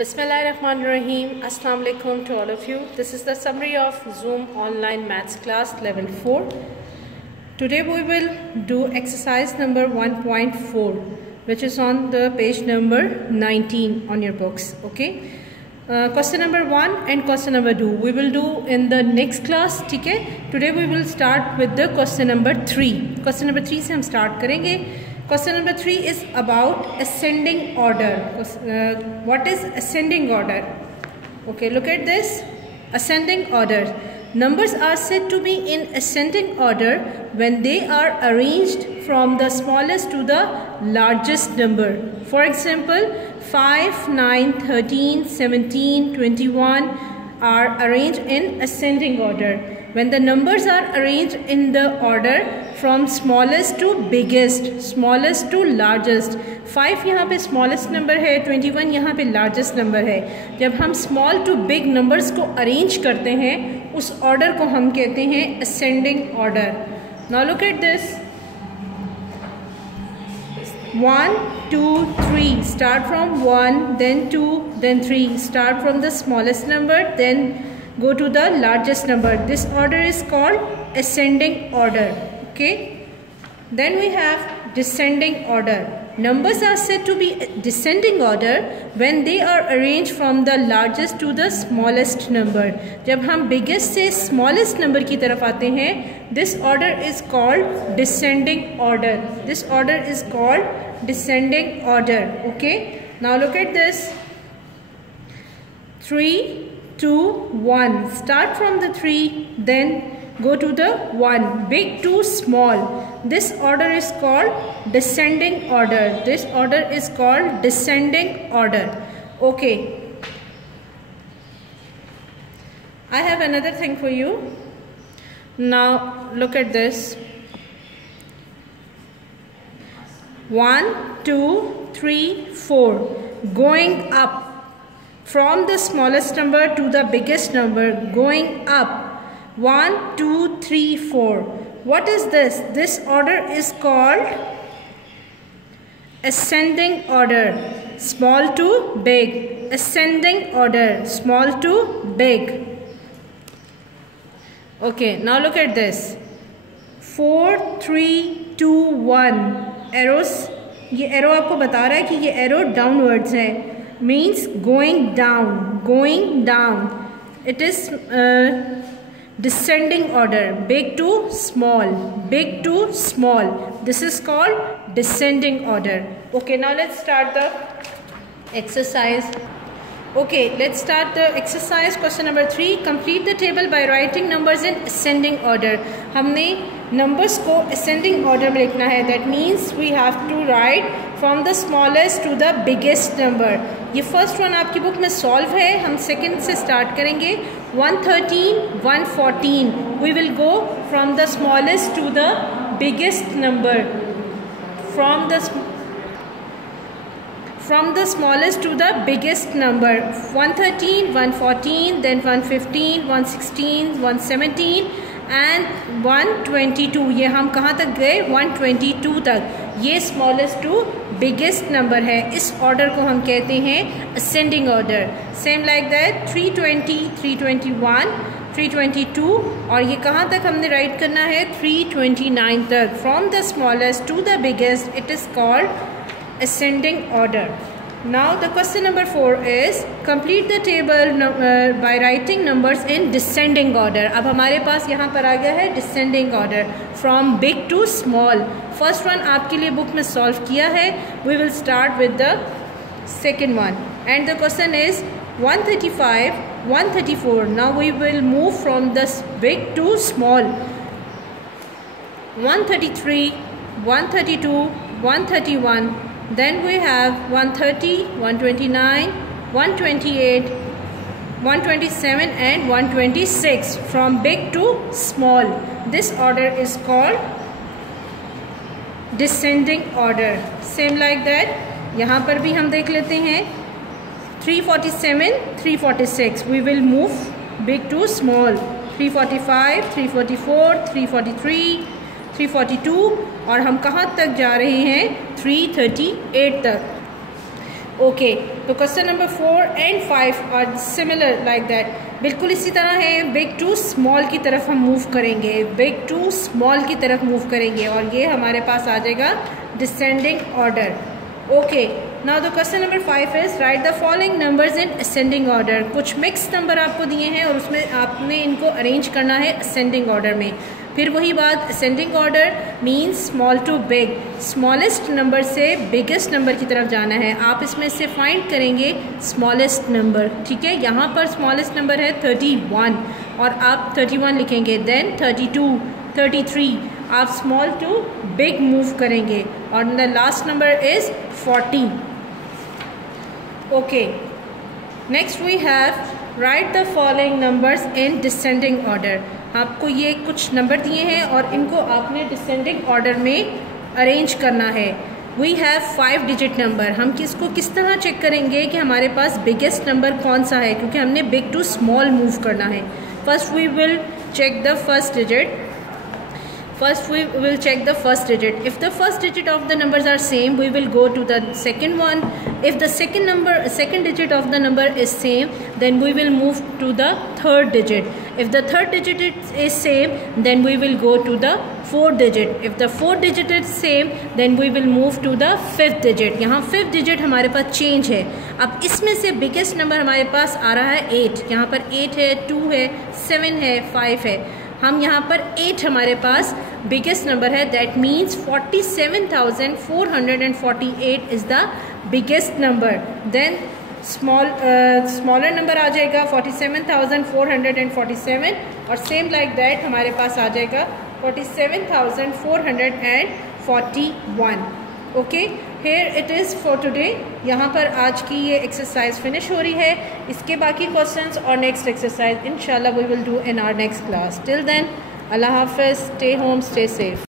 Bismillahirrahmanirrahim. Assalamu alaikum to all of you. This is the summary of Zoom online maths class level 4. Today we will do exercise number 1.4, which is on the page number 19 on your books. Okay. Question number 1 and question number 2 we will do in the next class. ठीक है. Today we will start with the question number 3. Question number 3 से हम start करेंगे. Question number 3 is about ascending order. What is ascending order? Okay, look at this. Ascending order. Numbers are said to be in ascending order when they are arranged from the smallest to the largest number. For example, 5, 9, 13, 17, 21 are arranged in ascending order. When the numbers are arranged in the order from smallest to biggest, smallest to largest. 5 यहाँ पे smallest number है, 21 यहाँ पे largest number है. जब हम small to big numbers को arrange करते हैं, उस order को हम कहते हैं ascending order. Now look at this. 1, 2, 3. Start from 1, then 2, then 3. Start from the smallest number, then go to the largest number. This order is called ascending order. Okay. Then we have descending order. Numbers are said to be descending order when they are arranged from the largest to the smallest number. जब हम biggest से smallest number की तरफ आते हैं, this order is called descending order. This order is called descending order. Okay. Now look at this. 3, 2, 1. Start from the 3, then go to the 1. Big to small. This order is called descending order. This order is called descending order. Okay. I have another thing for you. Now look at this. 1, 2, 3, 4. Going up. From the smallest number to the biggest number, going up. 1, 2, 3, 4. What is this? This order is called ascending order. Small to big. Ascending order. Small to big. Okay, now look at this. 4, 3, 2, 1. Arrows. ये arrow आपको बता रहा है कि ये arrow downwards है. Means going down, going down. It is descending order, big to small, big to small. This is called descending order. Okay, now let's start the exercise. Okay, let's start the exercise. Question number 3. Complete the table by writing numbers in ascending order. हमने numbers को ascending order में लिखना है. That means we have to write from the smallest to the biggest number. ये first one आपकी book में solve है. हम सेकंड से स्टार्ट करेंगे. 113, 114. We will go from the smallest to the biggest number. From the smallest to the biggest number. 113, 114, then 115, 116, 117 and 122. ये हम कहाँ तक गए? 122 तक. ये स्मॉलेस्ट टू बिगेस्ट नंबर है. इस ऑर्डर को हम कहते हैं ascending order. Same like that 320, 321, 322 और ये कहाँ तक हमने राइट करना है? 329 तक. From the smallest to the biggest it is called ascending order. Now the question number 4 is complete the table by writing numbers in descending order. अब हमारे पास यहाँ पर आ गया है descending order from big to small. First one आपके लिए book में solve किया है. We will start with the second one and the question is 135, 134. Now we will move from this big to small. 133, 132, 131. Then we have 130, 129, 128, 127 and 126 from big to small. This order is called descending order. Same like that. यहाँ पर भी हम देख लेते हैं. 347, 346. We will move big to small. 345, 344, 343, 342 और हम कहाँ तक जा रहे हैं? 338 तक. ओके, तो question number 4 and 5 are similar like that, बिल्कुल इसी तरह है। बिग टू स्मॉल की तरफ हम मूव करेंगे, बिग टू स्मॉल की तरफ मूव करेंगे और ये हमारे पास आ जाएगा descending order. Okay, now the question number 5 is right the following numbers in ascending order. कुछ मिक्स नंबर आपको दिए हैं और उसमें आपने इनको अरेंज करना है असेंडिंग ऑर्डर में। फिर वही बात, ascending order means small to big, smallest number से बिगेस्ट नंबर की तरफ जाना है। आप इसमें से फाइंड करेंगे स्मॉलेस्ट नंबर, ठीक है। यहाँ पर स्मॉलेस्ट नंबर है 31 और आप 31 लिखेंगे, देन 32, 33, आप स्मॉल टू बिग मूव करेंगे और the last number is 40। Okay, next we have write the following numbers in descending order. आपको ये कुछ नंबर दिए हैं और इनको आपने डिसेंडिंग ऑर्डर में अरेंज करना है। We have 5 digit number. हम किसको किस तरह चेक करेंगे कि हमारे पास बिगेस्ट नंबर कौन सा है, क्योंकि हमने बिग टू स्मॉल मूव करना है। First we will check the first digit. First we will check the first digit. If the first digit of the numbers are same, we will go to the second one. If the second digit of the number is same, then we will move to the third digit. If the third digit is same, then we will go to the fourth digit. If the fourth digit is same, then we will move to the fifth digit. यहाँ fifth digit हमारे पास change है। अब इसमें से biggest number हमारे पास आ रहा है 8। यहाँ पर 8 है, 2 है, 7 है, 5 है। हम यहाँ पर 8 हमारे पास बिगेस्ट नंबर है, that means 47,448 is the biggest number. Then smaller number आ जाएगा 47,447 और सेम लाइक दैट हमारे पास आ जाएगा 47,441। Okay, here it is for today. यहाँ पर आज की ये एक्सरसाइज फिनिश हो रही है। इसके बाकी क्वेश्चंस और नेक्स्ट एक्सरसाइज इंशाल्लाह we will do in our next class. Till then, अल्लाह हाफ़िज़, स्टे होम, स्टे सेफ।